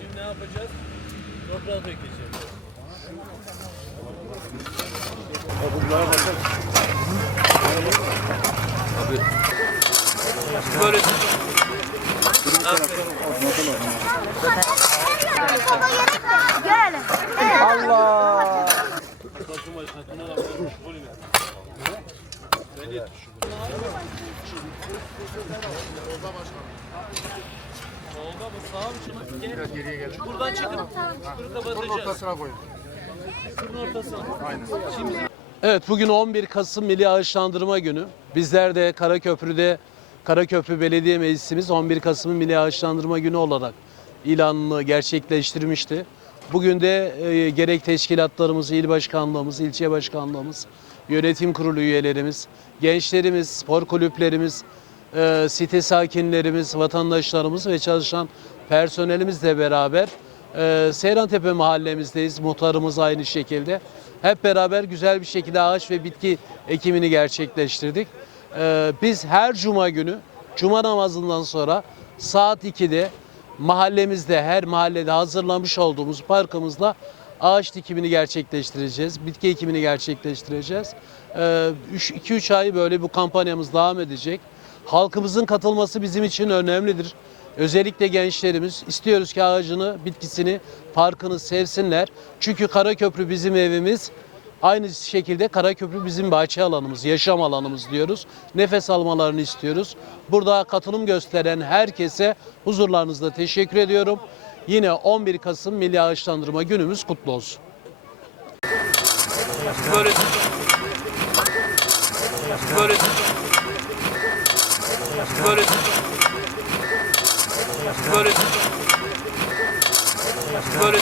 Şimdi ne yapacağız? Toprağa dökeceğiz. Böyle. Gel. Allah. Evet bugün 11 Kasım Milli Ağaçlandırma Günü. Bizler de Karaköprü'de Karaköprü Belediye Meclisimiz 11 Kasım Milli Ağaçlandırma Günü olarak ilanını gerçekleştirmişti. Bugün de e, gerek teşkilatlarımız, il başkanlığımız, ilçe başkanlığımız, yönetim kurulu üyelerimiz, gençlerimiz, spor kulüplerimiz, e, site sakinlerimiz, vatandaşlarımız ve çalışan personelimizle beraber e, Seyrantepe mahallemizdeyiz. Muhtarımız aynı şekilde. Hep beraber güzel bir şekilde ağaç ve bitki ekimini gerçekleştirdik. E, biz her cuma günü, cuma namazından sonra saat 2'de mahallemizde, her mahallede hazırlamış olduğumuz parkımızda ağaç dikimini gerçekleştireceğiz. Bitki ekimini gerçekleştireceğiz. 2-3 ay böyle bu kampanyamız devam edecek. Halkımızın katılması bizim için önemlidir. Özellikle gençlerimiz istiyoruz ki ağacını, bitkisini, parkını sevsinler. Çünkü Karaköprü bizim evimiz. Aynı şekilde Karaköprü bizim bahçe alanımız, yaşam alanımız diyoruz. Nefes almalarını istiyoruz. Burada katılım gösteren herkese huzurlarınızda teşekkür ediyorum. Yine 11 Kasım Milli Ağaçlandırma Günümüz kutlu olsun. Böyle böyle böyle böyle böyle